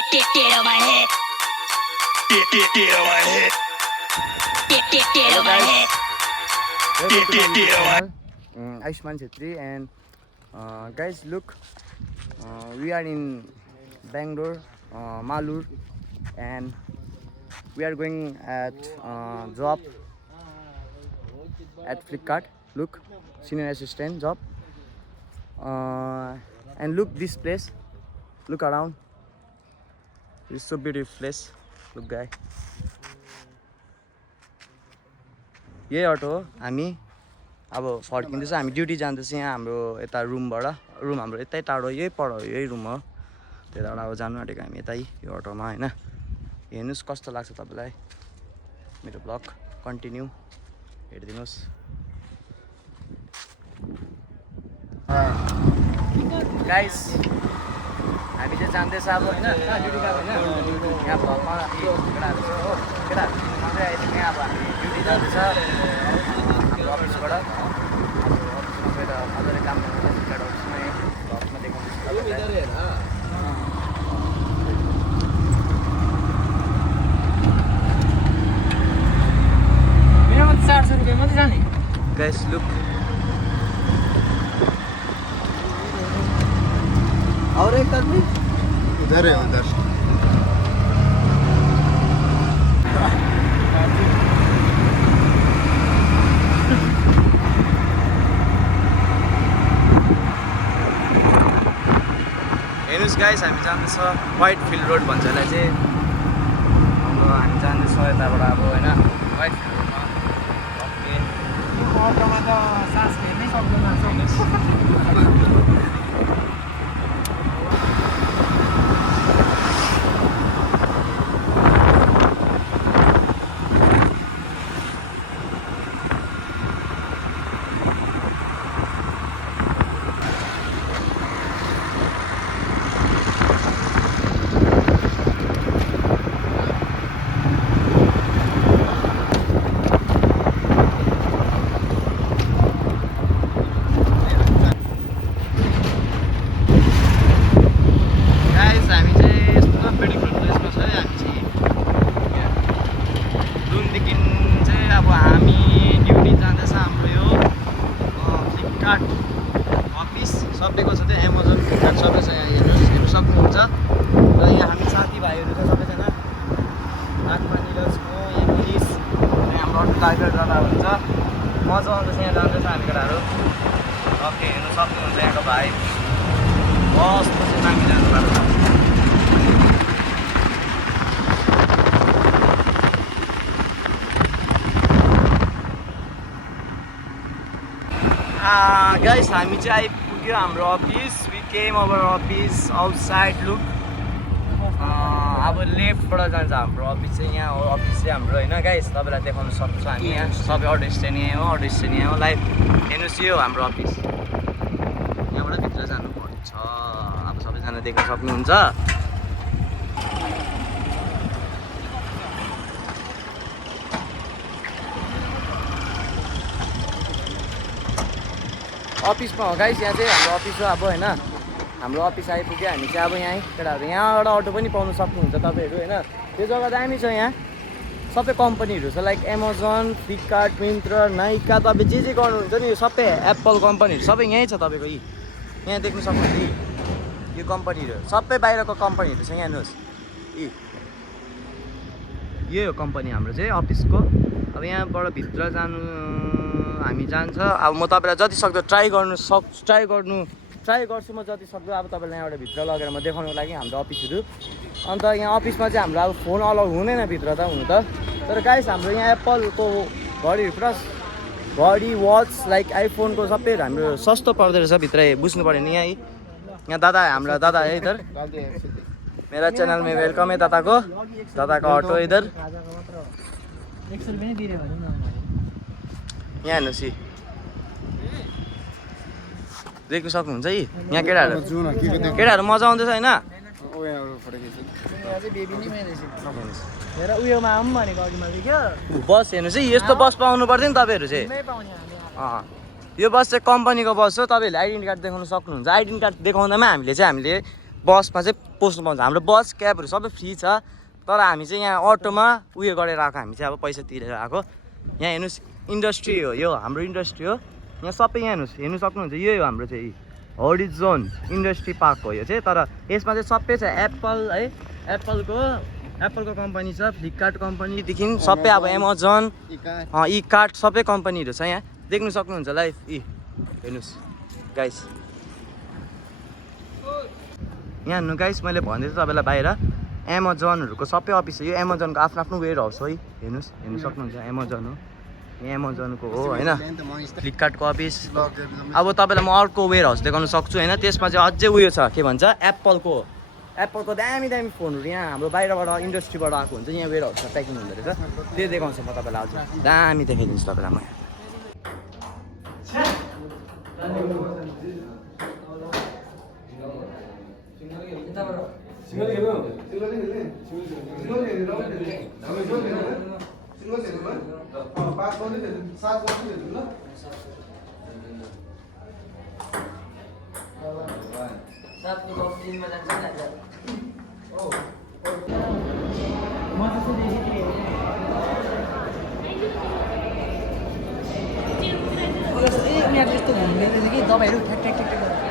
Get on my head. Get on my head. Get on my head. Get on my head. Ayushman Chhetri and guys look, we are in Bangalore, Malur, and we are going at job at Flipkart. Look, senior assistant job, and look this place, look around, it's so beautiful place. Look guy, यही auto हो हामी अब फर्किँदैछ हामी duty जाँदैछ यहाँ हाम्रो यता रुमबाट रुम हाम्रो यतै टाढो यही पर यही रुम हो त्यताबाट अब जानु आँटेको हामी यतै यो अटोमा हैन हेर्नुस् कस्तो लाग्छ तपाईलाई मेरो ब्लग कन्टिन्यू हेर्दिनुस् गाइस हामी चाहिँ जाँदैछ अब हैन ड्युटी गएको हैन यहाँ भलमा केटाहरु छ हो केटाहरु मात्रै आइदिन्छ यहाँ अब हामी ड्युटी जाँदैछ हाम्रो अफिसबाट अब अफिसमा गएर मजाले काम गर्नुपर्छ केटा अफिसमै भलमा देखाउँदैछ मेरोमा 400 रुपैयाँ मात्रै जाने गाइस लुक और एक आदमी उधर है उधर हेर्नुस् गाइस हामी जाँदैछ व्हाइट फिल्ड रोड भन्छ यसलाई चाहिँ अब हामी जाँदैछ यताबाट अब हैन व्हाइट फिल्ड रोडमा ओके अटोमा त सास फेर्नै सक्दैन अफिस सबैको छ त्यो एमाजोन फ्लिपकार्ट सबै छ यहाँ हेर्नुहोस् हेर्नु सक्नुहुन्छ र यहाँ हामी साथीभाइहरू छ सबैजना आत्मा निरज म इङ्ग्लिस अनि हाम्रो अटो ड्राइभर दादा हुन्छ मजा आउँदैछ यहाँ जाँदैछ हामी केटाहरू ओके हेर्नु सक्नुहुन्छ यहाँको भाइ कस्तो चाहिँ नामी जानु भएको छ गाइस हामी चाहिँ आइपुग्यो हाम्रो office we came our office outside look अब लेफ्टबाट जान्छ हाम्रो अफिस चाहिँ यहाँ हो अफिस चाहिँ हाम्रो होइन गाइस तपाईँलाई देखाउन सक्छ हामी यहाँ सबै अटो स्ट्यान्ड यहाँ हो अटो स्ट्यान्ड यहाँ हो लाइभ हेर्नुहोस् यो हाम्रो अफिस यहाँबाट भित्र जानुपर्छ अब सबैजना देख्न सक्नुहुन्छ अफिसमा हो गाइस यहाँ चाहिँ हाम्रो अफिस हो अब होइन हाम्रो अफिस आइपुग्यो हामी चाहिँ अब यहीँ केटाहरू यहाँबाट अटो पनि पाउनु सक्नुहुन्छ तपाईँहरू होइन त्यो जग्गा दामी छ यहाँ सबै कम्पनीहरू छ like Amazon Flipkart Myntra Nykaa तपाईँ जे गर्नुहुन्छ नि यो सबै एप्पल कम्पनीहरू सबै यहीँ छ तपाईँको यहाँ देख्नु सक्नुहुन्छ यो कम्पनीहरू सबै बाहिरको कम्पनीहरू छ यहाँ हेर्नुहोस् यही हो कम्पनी हाम्रो चाहिँ अफिसको अब यहाँबाट भित्र जानु हामी जान्छ अब म तपाईँलाई जति सक्दो ट्राई गर्छु म जति सक्दो अब तपाईँलाई यहाँबाट भित्र लगेर म देखाउनको लागि हाम्रो अफिसहरू अन्त यहाँ अफिसमा चाहिँ हाम्रो अब फोन अलाउ हुँदैन भित्र त हुनु त तर गाइस हाम्रो यहाँ एप्पलको घडीहरू पुरा घडी वाच लाइक आइफोनको सबैहरू हाम्रो सस्तो पर्दो रहेछ भित्र बुझ्नु पऱ्यो नि यहाँ दादा हाम्रा दादा है इधर मेरा चैनल में वेलकम है दादा को ऑटो इधर यहाँ हेर्नुहोस् देख्नु सक्नुहुन्छ है यहाँ केटाहरू मजा आउँदैछ होइन बस हेर्नुहोस् है यस्तो बस पाउनु पर्थ्यो नि तपाईँहरू चाहिँ यो बस चाहिँ कम्पनीको बस हो तपाईँहरूले आइडेन्टी कार्ड देखाउन सक्नुहुन्छ आइडेन्टी कार्ड देखाउँदामा हामीले बसमा चाहिँ पस्नु पाउँछ। हाम्रो बस क्याबहरू सबै फ्री छ, तर हामी चाहिँ यहाँ अटोमा उयो गरेर आएको, हामी चाहिँ अब पैसा तिरेर आएको। यहाँ हेर्नुहोस् इन्डस्ट्री हो, यो हाम्रो इन्डस्ट्री हो। यहाँ सबै यहाँ हेर्नु सक्नुहुन्छ, यही हो हाम्रो चाहिँ हरिजोन इन्डस्ट्री पार्क हो यो चाहिँ। तर यसमा चाहिँ सबै छ एप्पल है, एप्पलको कम्पनी छ, फ्लिपकार्ट कम्पनीदेखि सबै अब एमाजोन इकार्ट सबै कम्पनीहरू छ यहाँ देख्नु सक्नुहुन्छ लाइभ। हेर्नुहोस् गाइस, यहाँ हेर्नु गाइस, मैले भन्दैछु तपाईँलाई बाहिर एमाजोनहरूको सबै अफिस हो। यो एमाजोनको आफ्नो वेयर हाउस हो है, हेर्नु सक्नुहुन्छ एमाजोन हो, यहाँ एमाजोनको हो होइन, फ्लिपकार्टको अफिस। अब तपाईँलाई म अर्को वेयर हाउस देखाउन सक्छु होइन, त्यसमा चाहिँ अझै उयो छ, के भन्छ एप्पलको दामी फोनहरू यहाँ हाम्रो बाहिरबाट इन्डस्ट्रीबाट आएको हुन्छ, यहाँ वेयर हाउसमा प्याकिङ हुँदो रहेछ, त्यो देखाउँछु म तपाईँलाई। अझ दामी देखाइदिन्छु तपाईँलाई म। यस्तो घुम्ने कि दबाईहरू ठ्याक